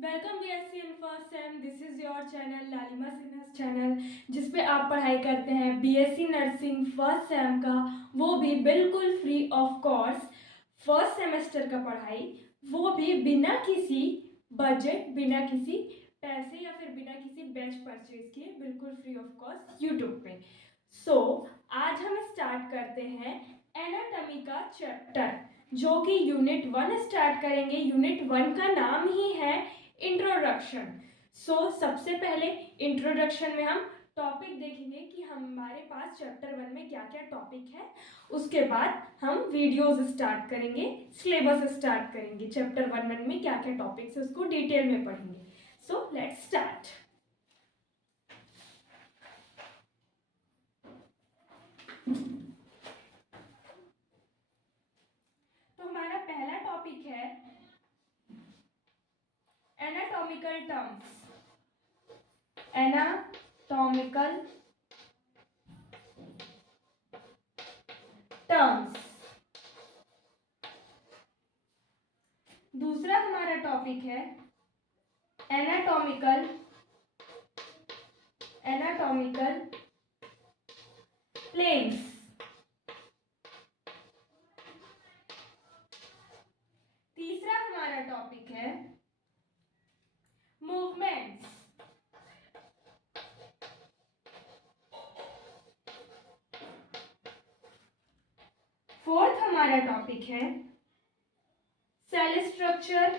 Welcome BSc in first sem. This is your channel लालिमा सिन्हास channel, जिस पे आप पढ़ाई करते हैं बीएससी नर्सिंग फर्स्ट सेम का, वो भी बिल्कुल free of cost. First semester का पढ़ाई, वो भी बिना किसी बजट, बिना किसी पैसे या फिर बिना किसी बैच परचेज के, बिल्कुल फ्री ऑफ कॉस्ट यूट्यूब पे। आज हम स्टार्ट करते हैं एनाटॉमी का चैप्टर, जो कि यूनिट 1 स्टार्ट करेंगे। यूनिट 1 का नाम ही है इंट्रोडक्शन। सबसे पहले इंट्रोडक्शन में हम टॉपिक देखेंगे कि हमारे पास चैप्टर 1 में क्या क्या टॉपिक है। उसके बाद हम वीडियोस स्टार्ट करेंगे, सिलेबस स्टार्ट करेंगे। चैप्टर 1 में क्या क्या टॉपिक्स है उसको डिटेल में पढ़ेंगे। Let's start. तो हमारा पहला टॉपिक है एनाटॉमिकल टर्म्स। Anatomical terms. दूसरा हमारा टॉपिक है एनाटॉमिकल प्लेन्स। तीसरा हमारा टॉपिक है मूवमेंट्स। फोर्थ हमारा टॉपिक है cell structure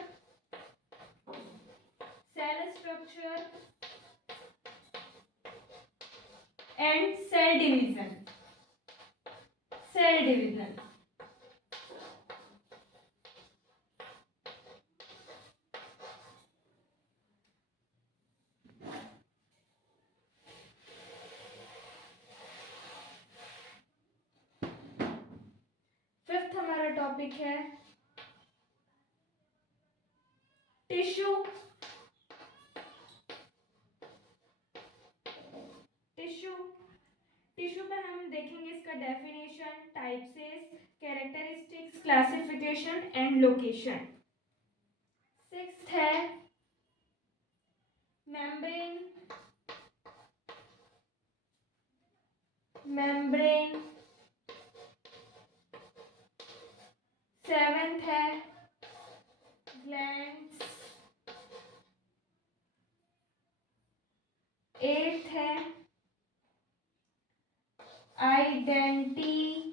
and cell division. Fifth हमारा टॉपिक है टिश्यू टिश्यू पे हम देखेंगे इसका definition, types, characteristics, classification and location. Sixth है मेम्ब्रेन। सेवेंथ है ग्लैंड्स। एट्थ है identify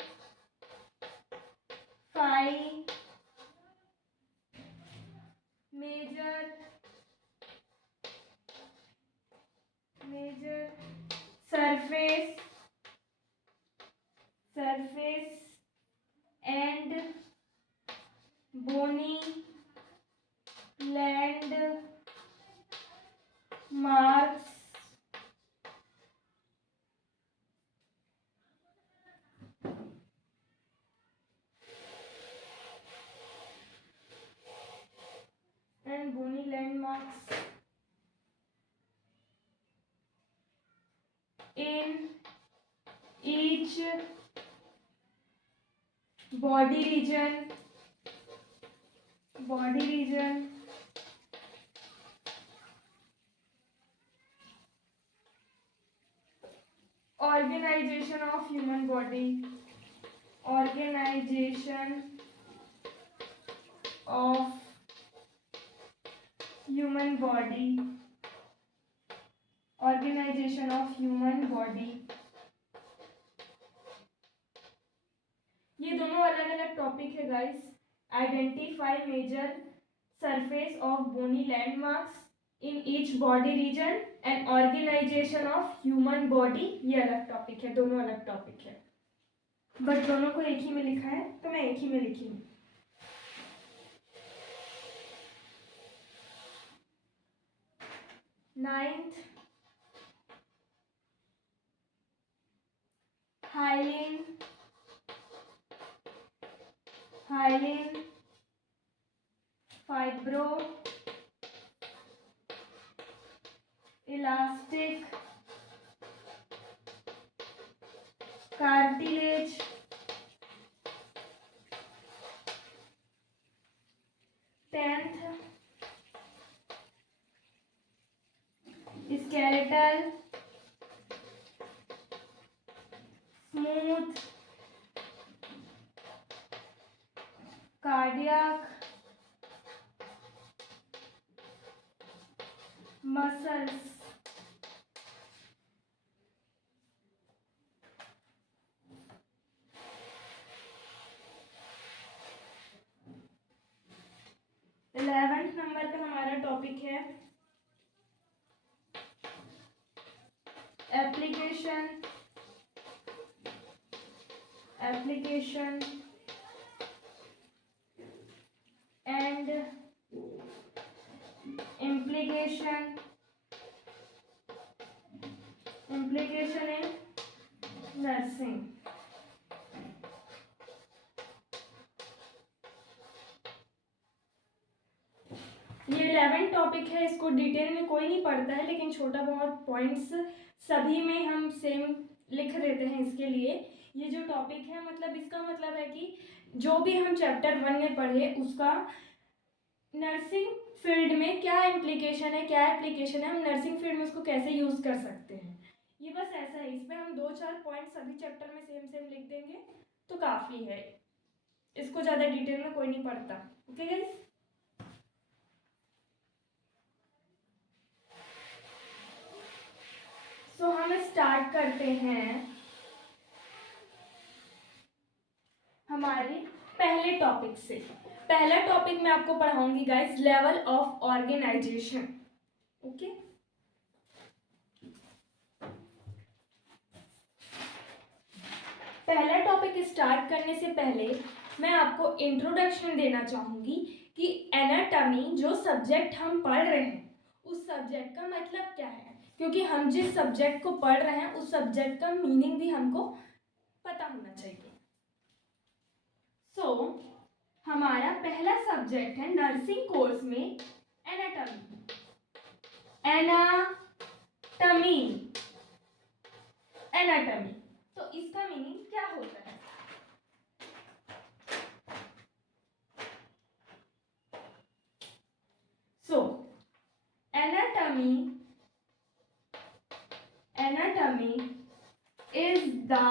major surface and bony landmarks. In each body region organization of human body organization of human body। ये दोनों अलग अलग टॉपिक है guys. Identify major surface of bony landmarks in each body region and organization of human body, ये अलग topic है, दोनों अलग टॉपिक है, बट दोनों को एक ही में लिखा है तो मैं एक ही में लिखी हूँ। Ninth hyaline fibro elastic cartilage. 10th skeletal, smooth, cardiac, muscles, eleventh number का हमारा टॉपिक है application and implication in nursing। ये 11 टॉपिक है, इसको डिटेल में कोई नहीं पढ़ता है, लेकिन छोटा बहुत पॉइंट्स सभी में हम सेम लिख देते हैं। इसके लिए ये जो टॉपिक है, मतलब इसका मतलब है कि जो भी हम चैप्टर 1 में पढ़े उसका नर्सिंग फील्ड में क्या इम्प्लीकेशन है, क्या एप्लीकेशन है, हम नर्सिंग फील्ड में उसको कैसे यूज़ कर सकते हैं। ये बस ऐसा है, इसमें हम 2-4 पॉइंट सभी चैप्टर में सेम लिख देंगे तो काफ़ी है, इसको ज़्यादा डिटेल में कोई नहीं पढ़ता। ओके गाइस, सो हम स्टार्ट करते हैं हमारे पहले टॉपिक से। पहला टॉपिक मैं आपको पढ़ाऊंगी guys, level of organisation. Okay, पहला टॉपिक स्टार्ट करने से पहले मैं आपको इंट्रोडक्शन देना चाहूँगी कि एनाटॉमी जो सब्जेक्ट हम पढ़ रहे हैं उस सब्जेक्ट का मतलब क्या है, क्योंकि हम जिस सब्जेक्ट को पढ़ रहे हैं उस सब्जेक्ट का मीनिंग भी हमको पता होना चाहिए। सो हमारा पहला सब्जेक्ट है नर्सिंग कोर्स में एनाटॉमी। एनाटॉमी तो इसका मीनिंग क्या होता है? So anatomy is the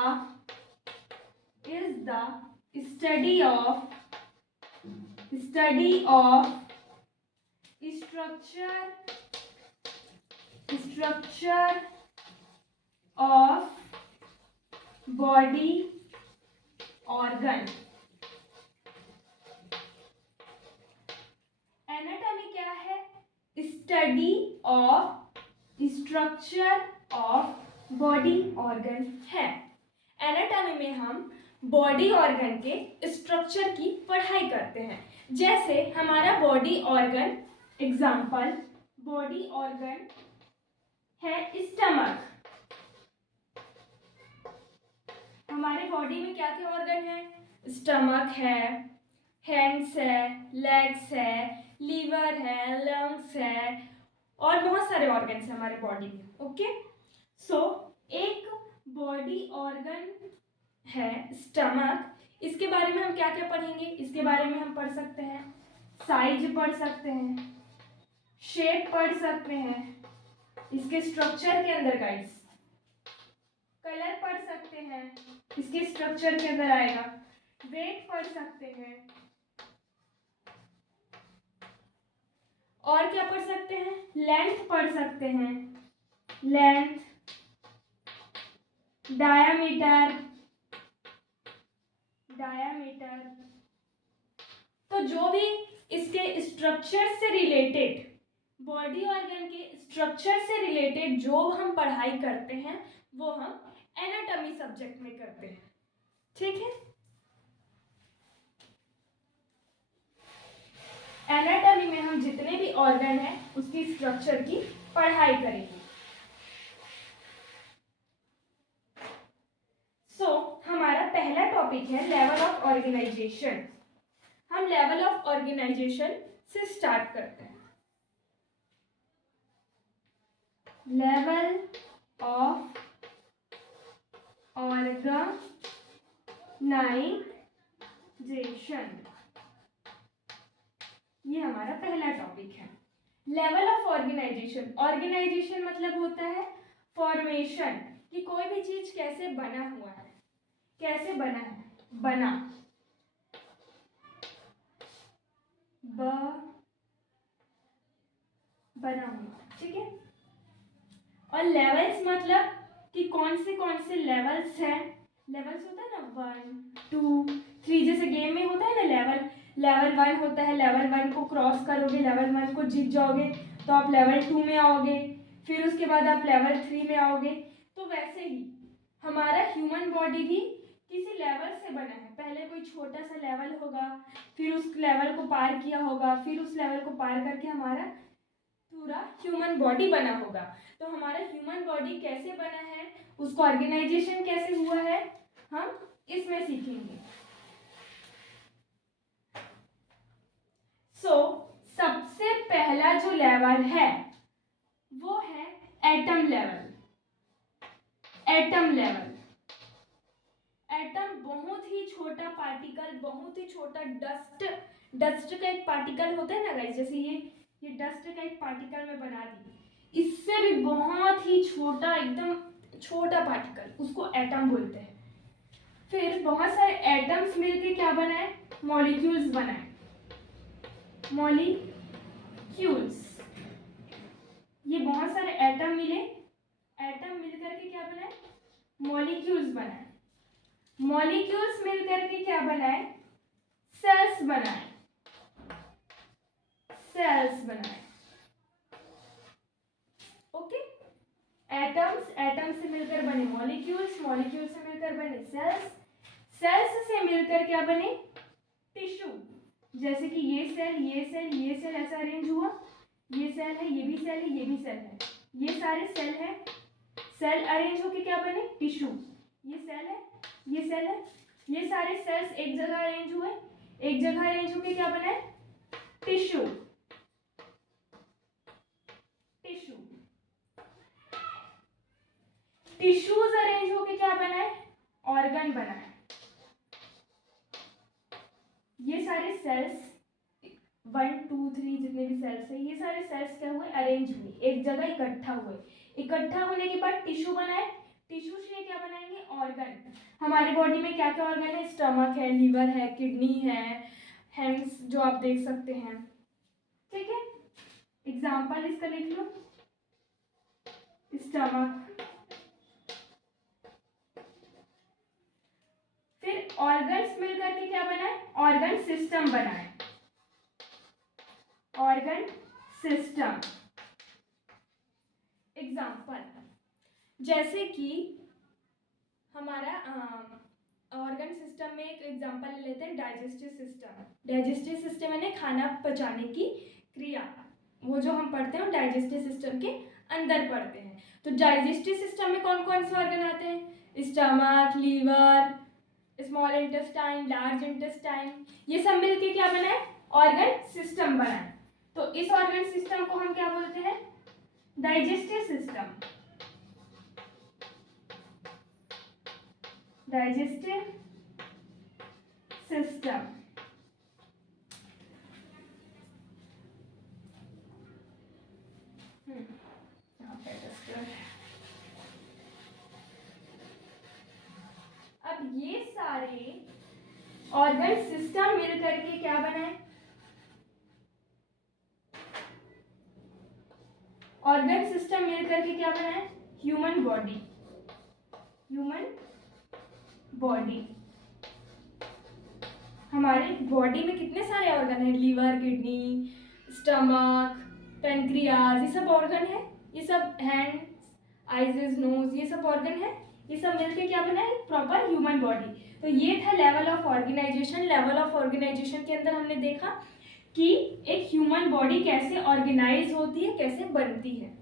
study of structure of body organ। Anatomy क्या है? Study of structure of body organ है। एनाटॉमी में हम बॉडी ऑर्गन के स्ट्रक्चर की पढ़ाई करते हैं। जैसे हमारा body organ, example body organ है स्टमक। हमारे बॉडी में क्या क्या ऑर्गन है? स्टमक है, हैंड्स है, लेग्स है, लीवर है, लंग्स है और बहुत सारे ऑर्गन्स हैं हमारे बॉडी में। ओके, सो एक बॉडी ऑर्गन है स्टमक, इसके बारे में हम क्या क्या पढ़ेंगे? इसके बारे में हम पढ़ सकते हैं साइज पढ़ सकते हैं, शेप पढ़ सकते हैं, इसके स्ट्रक्चर के अंदर गाइस कलर पढ़ सकते हैं, इसके स्ट्रक्चर के अंदर आएगा, वेट पढ़ सकते हैं और क्या पढ़ सकते हैं? लेंथ पढ़ सकते हैं, लेंथ, डायामीटर। तो जो भी इसके स्ट्रक्चर से रिलेटेड, बॉडी ऑर्गन के स्ट्रक्चर से रिलेटेड जो हम पढ़ाई करते हैं वो हम एनाटॉमी सब्जेक्ट में करते हैं। ठीक है, एनाटॉमी में हम जितने भी ऑर्गन हैं उसकी स्ट्रक्चर की पढ़ाई करेंगे। सो हमारा पहला टॉपिक है लेवल ऑफ ऑर्गेनाइजेशन। हम लेवल ऑफ ऑर्गेनाइजेशन से स्टार्ट करते हैं। लेवल ऑफ ऑर्गेनाइजेशन, ये हमारा पहला टॉपिक है। लेवल ऑफ ऑर्गेनाइजेशन, ऑर्गेनाइजेशन मतलब होता है फॉर्मेशन, कि कोई भी चीज कैसे बना हुआ है, कैसे बना है, बना, बना हुआ, ठीक है। और लेवल्स मतलब कि कौन से लेवल्स हैं, लेवल्स होता है ना 1 2 3, जैसे गेम में होता है ना लेवल, लेवल 1 होता है, लेवल 1 को क्रॉस करोगे, लेवल 1 को जीत जाओगे तो आप लेवल 2 में आओगे, फिर उसके बाद आप लेवल 3 में आओगे। तो वैसे ही हमारा ह्यूमन बॉडी भी किसी लेवल से बना है, पहले कोई छोटा सा लेवल होगा, फिर उस लेवल को पार किया होगा, फिर उस लेवल को पार करके हमारा पूरा ह्यूमन बॉडी बना होगा। तो हमारा ह्यूमन बॉडी कैसे बना है, उसका ऑर्गेनाइजेशन कैसे हुआ है, हम इसमें सीखेंगे। सबसे पहला जो लेवल है वो है atom level. Atom level, atom बहुत ही छोटा पार्टिकल, बहुत ही छोटा डस्ट का एक पार्टिकल होता है ना गाइस, जैसे ये डस्ट का एक पार्टिकल में बना दी, इससे भी बहुत ही छोटा, एकदम छोटा पार्टिकल, उसको एटम बोलते हैं। फिर बहुत सारे एटम्स मिलके क्या बनाए, मॉलिक्यूल्स बनाए, मॉलिक्यूल्स, ये बहुत सारे एटम मिले, एटम मिलकर के क्या बनाए, मॉलिक्यूल्स बनाए, मॉलिक्यूल्स मिलकर के क्या बनाए, सेल्स बनाए, सेल्स बनाए, ओके। एटम्स, एटम से मिलकर बने मॉलिक्यूल्स, मॉलिक्यूल से मिलकर बने सेल्स, सेल्स से मिलकर क्या बने, टिश्यू, जैसे कि ये सेल, ये सेल, ये सेल ऐसा अरेंज हुआ, ये सेल है, ये भी सेल है, ये भी सेल है, ये सारे सेल है, सेल अरेंज होके क्या बने, टिश्यू, ये सेल है, ये सेल है, ये सारे सेल्स एक जगह अरेंज हुए, एक जगह अरेंज होके क्या बना है, टिश्यू, टिश्यू, टिश्यूज अरेंज होके क्या बना है, ऑर्गन बना है। ये सारे सेल्स 1 2 3 जितने भी सेल्स है, ये सारे सेल्स क्या हुए, अरेंज हुए, एक जगह इकट्ठा हुए, इकट्ठा होने के बाद टिश्यू बनाए, टिश्यू से क्या बनाएंगे, ऑर्गन। हमारी बॉडी में क्या क्या ऑर्गन है, स्टमक है, लीवर है, किडनी है, हैंड्स जो आप देख सकते हैं, ठीक है। एग्जाम्पल इसका लिख लो, स्टमक। फिर ऑर्गन्स मिलकर के क्या बना है, ऑर्गन सिस्टम बना है, ऑर्गन सिस्टम। एग्जाम्पल, जैसे कि हमारा ऑर्गन सिस्टम में एक एग्जांपल ले लेते हैं, डाइजेस्टिव सिस्टम। डाइजेस्टिव सिस्टम यानी खाना पचाने की क्रिया, वो जो हम पढ़ते हैं डाइजेस्टिव सिस्टम के अंदर पढ़ते हैं। तो डाइजेस्टिव सिस्टम में कौन कौन से ऑर्गन आते हैं, stomach, liver, small intestine, large intestine, ये सब मिलके क्या बना है, ऑर्गन सिस्टम बना है। तो इस ऑर्गन सिस्टम को हम क्या बोलते हैं, डाइजेस्टिव सिस्टम, डाइजेस्टिव सिस्टम। अब ये सारे ऑर्गन सिस्टम मिलकर के क्या बनाए, ऑर्गन सिस्टम मिलकर के क्या बनाए, ह्यूमन बॉडी, ह्यूमन बॉडी। हमारे बॉडी में कितने सारे ऑर्गन हैं, लीवर, किडनी, स्टमक, पेनक्रियाज, ये सब ऑर्गन है, ये सब हैंड, आईज, नोज, ये सब ऑर्गन है, ये सब मिलके क्या बना है, प्रॉपर ह्यूमन बॉडी। तो ये था level of organization. Level of organization के अंदर हमने देखा कि एक ह्यूमन बॉडी कैसे ऑर्गेनाइज होती है, कैसे बनती है।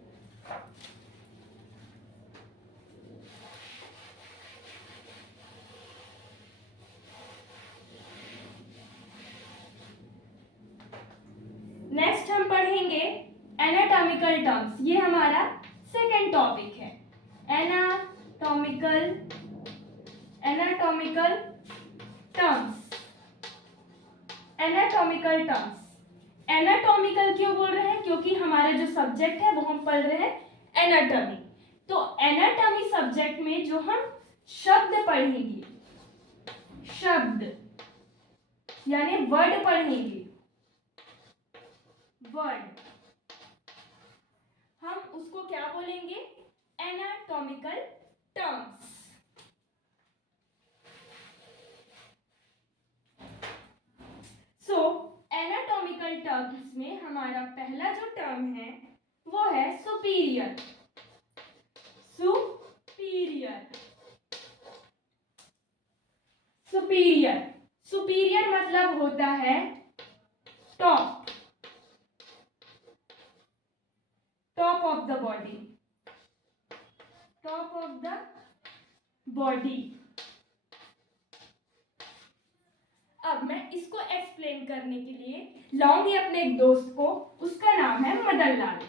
नेक्स्ट हम पढ़ेंगे एनाटॉमिकल टर्म्स। ये हमारा सेकेंड टॉपिक है, anatomical terms. Anatomical terms anatomical क्यों बोल रहे हैं? क्योंकि हमारा जो सब्जेक्ट है वो हम पढ़ रहे हैं एनाटॉमी। तो एनाटॉमी सब्जेक्ट में जो हम शब्द पढ़ेंगे, शब्द यानी वर्ड पढ़ेंगे, वर्ड, हम उसको क्या बोलेंगे? Anatomical terms. So anatomical terms में हमारा पहला जो टर्म है वो है सुपीरियर। सुपीरियर, सुपीरियर, सुपीरियर मतलब होता है top, top of the body, top of the body. अब मैं इसको एक्सप्लेन करने के लिए लाऊंगी अपने एक दोस्त को, उसका नाम है मदन लाल।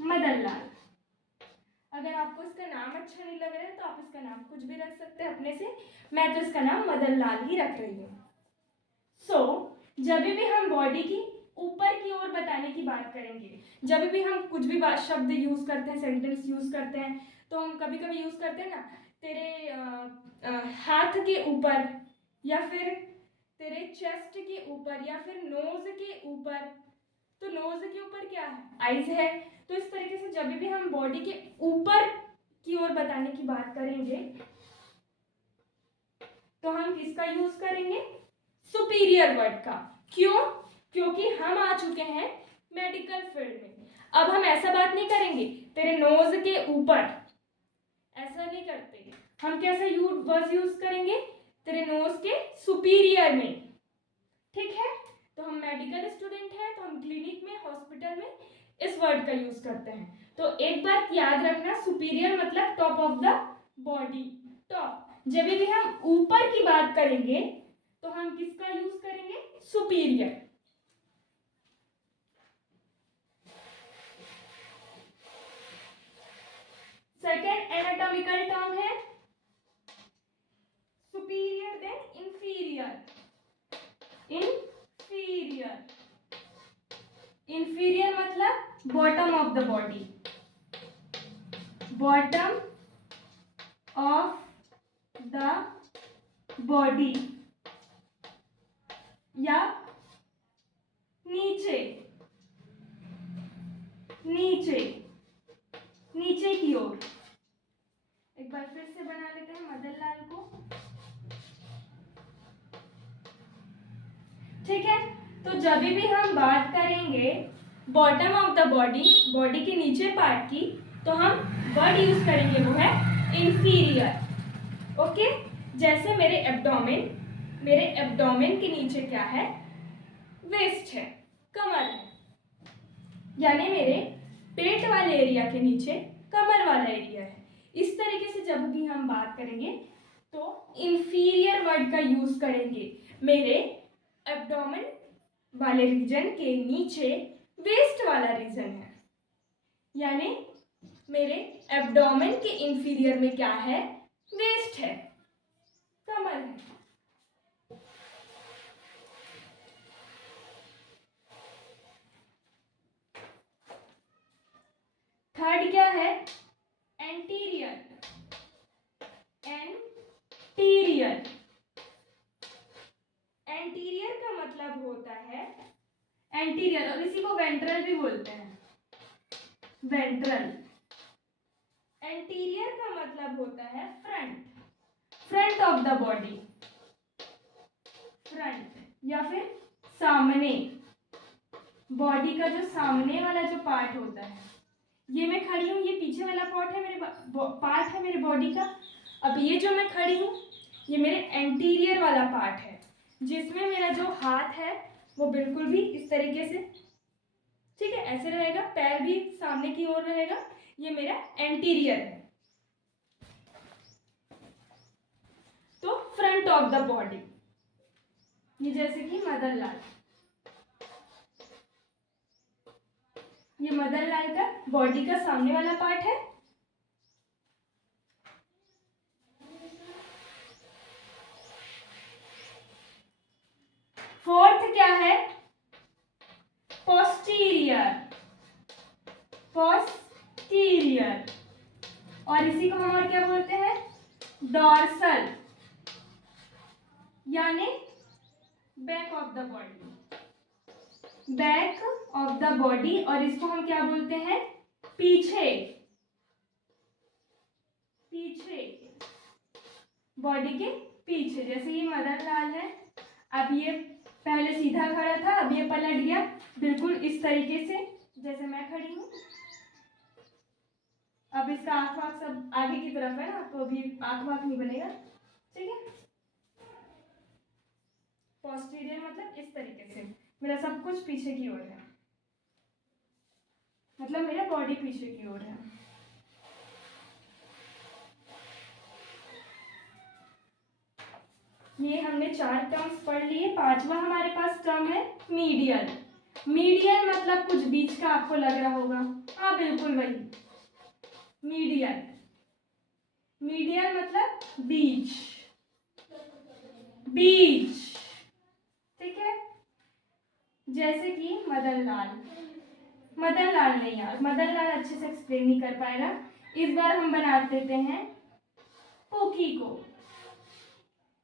मदन लाल, अगर आपको इसका नाम अच्छा नहीं लग रहा है तो आप इसका नाम कुछ भी रख सकते हैं अपने से, मैं तो इसका नाम मदन लाल ही रख रही हूँ। सो जब भी हम बॉडी की ऊपर की ओर बताने की बात करेंगे, जब भी हम कुछ भी शब्द यूज करते हैं, सेंटेंस यूज करते हैं, तो हम कभी कभी यूज करते हैं ना, तेरे हाथ के ऊपर, या फिर तेरे चेस्ट के ऊपर, या फिर नोज के ऊपर। तो नोज के ऊपर क्या है? आईज है। तो इस तरीके से जब भी हम बॉडी के ऊपर की ओर बताने की बात करेंगे तो हम किसका यूज करेंगे? सुपीरियर वर्ड का। क्यों? क्योंकि हम आ चुके हैं मेडिकल फील्ड में। अब हम ऐसा बात नहीं करेंगे तेरे नोज के ऊपर, ऐसा नहीं करते। हम कैसा वर्ड यूज करेंगे? तेरे नोज के सुपीरियर में। ठीक है? तो हम मेडिकल स्टूडेंट हैं, तो हम क्लिनिक में, हॉस्पिटल में इस वर्ड का यूज करते हैं। तो एक बात याद रखना, सुपीरियर मतलब top of the body, top. जब भी हम ऊपर की बात करेंगे तो हम किसका यूज करेंगे? सुपीरियर। सेकेंड एनाटॉमिकल टर्म है superior then inferior. Inferior, inferior मतलब bottom of the body, bottom of the body, या नीचे, नीचे, नीचे की ओर। एक बार फिर से बना लेते हैं मदन लाल को। ठीक है? तो जब भी हम बात करेंगे bottom of the body, body के नीचे पार्ट की, तो हम वर्ड यूज करेंगे वो है इंफीरियर। ओके? जैसे मेरे एब्डोमेन, मेरे एब्डोमेन के नीचे क्या है? वेस्ट है, कमर है, यानी मेरे पेट वाले एरिया के नीचे कमर वाला एरिया है। इस तरीके से जब भी हम बात करेंगे तो इंफीरियर वर्ड का यूज करेंगे। मेरे एब्डोमेन वाले रीजन के नीचे वेस्ट वाला रीजन है, यानी मेरे एब्डोमेन के इंफीरियर में क्या है? वेस्ट है, कमर है। थर्ड क्या है? एंटीरियर। एंटीरियर, एंटीरियर का मतलब होता है एंटीरियर, और इसी को वेंट्रल भी बोलते हैं, वेंट्रल। एंटीरियर का मतलब होता है front, front of the body, front या फिर सामने, बॉडी का जो सामने वाला जो पार्ट होता है। ये मैं खड़ी हूँ, ये पीछे वाला पार्ट है, मेरे पार्ट है मेरे बॉडी का। अब ये जो मैं खड़ी हूँ ये मेरे एंटीरियर वाला पार्ट है, जिसमें मेरा जो हाथ है वो बिल्कुल भी इस तरीके से, ठीक है, ऐसे रहेगा, पैर भी सामने की ओर रहेगा, ये मेरा एंटीरियर है। तो फ्रंट ऑफ द बॉडी, ये जैसे कि मदन लाल, ये मदन लाल का बॉडी का सामने वाला पार्ट है। Posterior, posterior. और इसी को हम और क्या बोलते हैं, डॉर्सल, यानी back of the body, back of the body. और इसको हम क्या बोलते हैं, पीछे, पीछे, बॉडी के पीछे। जैसे ये मदन लाल है, अब ये पहले सीधा खड़ा था, अब ये पलट गया बिल्कुल इस तरीके से जैसे मैं खड़ी हूँ। अब इसका आँख वाँख सब आगे की तरफ है ना, तो अभी आँख वाँख नहीं बनेगा, ठीक है। पोस्टीरियर मतलब इस तरीके से मेरा सब कुछ पीछे की ओर है, मतलब मेरा बॉडी पीछे की ओर है। ये हमने 4 टर्म्स पढ़ लिए। 5वां हमारे पास टर्म है मीडियल। मीडियल मतलब कुछ बीच का, आपको लग रहा होगा, हाँ बिल्कुल वही मीडियल। मीडियल मतलब बीच, बीच, ठीक है। जैसे कि मदन लाल, मदन लाल नहीं यार, मदन लाल अच्छे से एक्सप्लेन नहीं कर पाएगा, इस बार हम बना देते हैं कुकी को,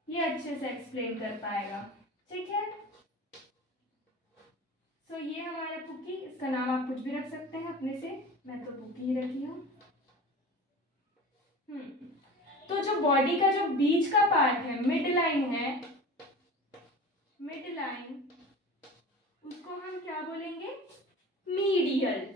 ये अच्छे से एक्सप्लेन कर पाएगा, ठीक है। सो ये हमारा पुकी, इसका नाम आप कुछ भी रख सकते हैं अपने से, मैं तो पुकी ही रखी हूँ। तो जो बॉडी का जो बीच का पार्ट है, मिड लाइन है, मिड लाइन, उसको हम क्या बोलेंगे, मीडियल।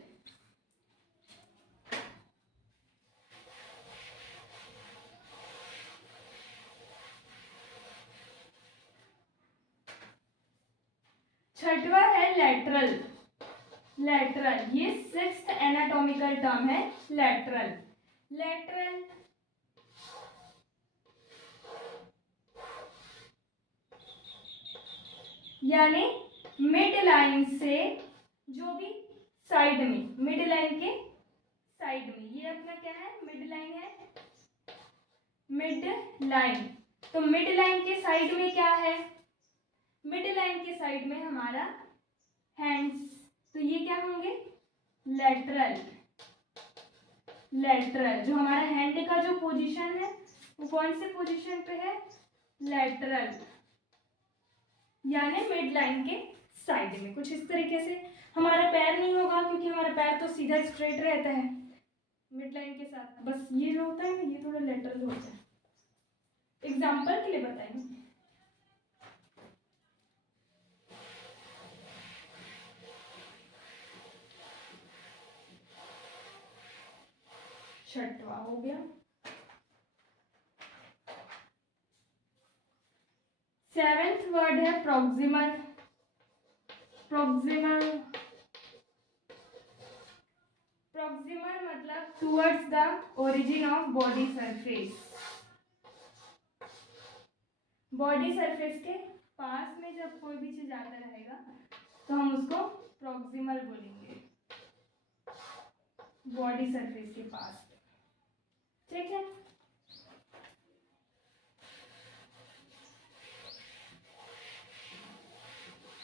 छठवा है लैटरल, लैटरल, ये 6th एनाटॉमिकल टर्म है लैटरल। लैटरल यानी मिड लाइन से जो भी साइड में, मिड लाइन के साइड में, ये अपना क्या है, मिड लाइन है, मिड लाइन। तो मिड लाइन के साइड में क्या है, मिड लाइन के साइड में हमारा हैंड्स, तो ये क्या होंगे, लैटरल। लैटरल जो हमारा हैंड का जो पोजीशन है वो कौन से पोजीशन पे है, लैटरल, यानी मिड लाइन के साइड में। कुछ इस तरीके से हमारा पैर नहीं होगा, क्योंकि हमारा पैर तो सीधा स्ट्रेट रहता है मिड लाइन के साथ, बस ये जो होता है ना, ये थोड़ा लैटरल होता है। एग्जाम्पल के लिए बताएंगे, छठवा हो गया। 7th वर्ड है प्रॉक्सिमल, प्रॉक्सिमल, प्रॉक्सिमल मतलब towards the origin of body surface, body surface के पास में जब कोई भी चीज आता रहेगा तो हम उसको प्रॉक्सिमल बोलेंगे, बॉडी सरफेस के पास, ठीक है।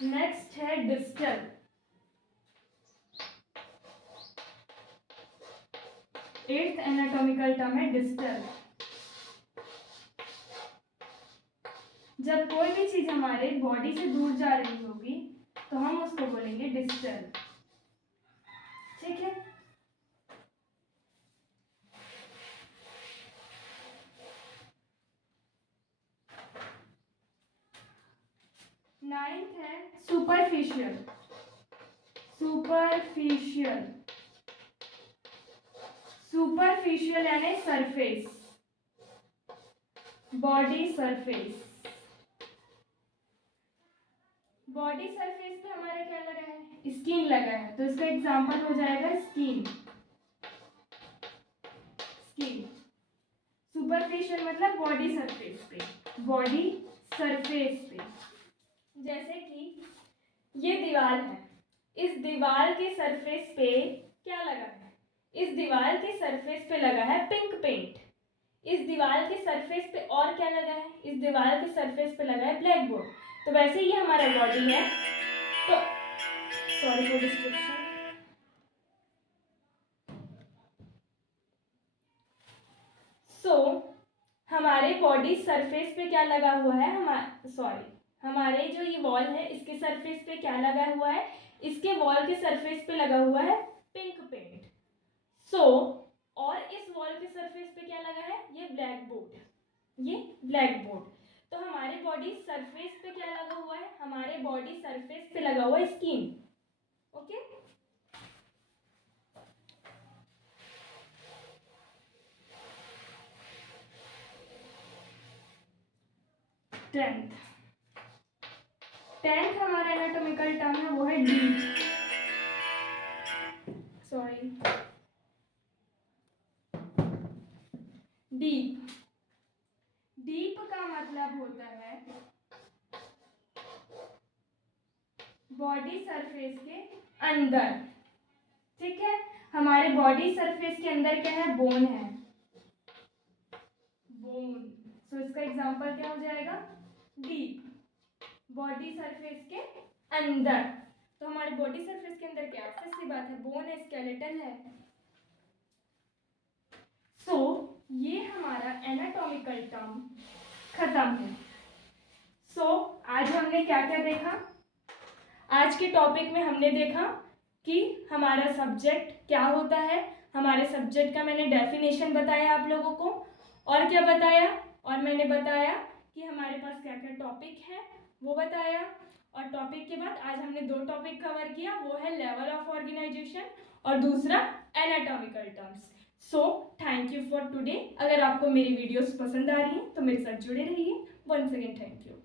नेक्स्ट है डिस्टल, एट्थ एनाटॉमिकल टर्म है डिस्टल। जब कोई भी चीज हमारे बॉडी से दूर जा रही होगी तो हम उसको बोलेंगे डिस्टल, ठीक है। नाइन्थ है सुपरफिशियल, सुपरफिशियल, सुपरफिशियल यानी surface, body surface. Body surface पे हमारा क्या लगा है, स्किन लगा है, तो इसका एग्जांपल हो जाएगा स्किन, स्किन। सुपरफिशियल मतलब बॉडी सरफेस पे, बॉडी सरफेस पे। जैसे कि ये दीवार है, इस दीवार के सरफेस पे क्या लगा है, इस दीवार के सरफेस पे लगा है पिंक पेंट, इस दीवार के सरफेस पे और क्या लगा है, इस दीवार के सरफेस पे लगा है ब्लैक बोर्ड। तो वैसे ही हमारा बॉडी है, तो सॉरी फॉर डिस्ट्रक्शन। सो हमारे बॉडी सरफेस पे क्या लगा हुआ है, हमारे जो ये वॉल है इसके सरफेस पे क्या लगा हुआ है, इसके वॉल के सरफेस पे लगा हुआ है पिंक पेंट। सो और इस वॉल के सरफेस पे क्या लगा है, ये ब्लैक बोर्ड, ये ब्लैक बोर्ड। तो हमारे बॉडी सरफेस पे क्या लगा हुआ है, हमारे बॉडी सरफेस पे लगा हुआ है स्किन। ओके, टेंथ हमारा एनाटॉमिकल टर्म है वो है डीप। Sorry, deep. डीप का मतलब होता है बॉडी सरफेस के अंदर। ठीक है, हमारे बॉडी सरफेस के अंदर क्या है, बोन है, बोन। सो इसका एग्जांपल क्या हो जाएगा, डीप, बॉडी सरफेस के अंदर। तो हमारे बॉडी सरफेस के अंदर क्या, ऑब्वियस सी बात है, बोन है, स्केलेटन है। सो ये हमारा एनाटॉमिकल टर्म खत्म है। सो आज हमने क्या क्या देखा, आज के टॉपिक में हमने देखा कि हमारा सब्जेक्ट क्या होता है, हमारे सब्जेक्ट का मैंने डेफिनेशन बताया आप लोगों को, और क्या बताया, और मैंने बताया कि हमारे पास क्या क्या टॉपिक है वो बताया। और टॉपिक के बाद आज हमने दो टॉपिक कवर किया, वो है लेवल ऑफ ऑर्गेनाइजेशन और दूसरा anatomical terms. So thank you for today. अगर आपको मेरी वीडियोस पसंद आ रही हैं तो मेरे साथ जुड़े रहिए। Once again thank you.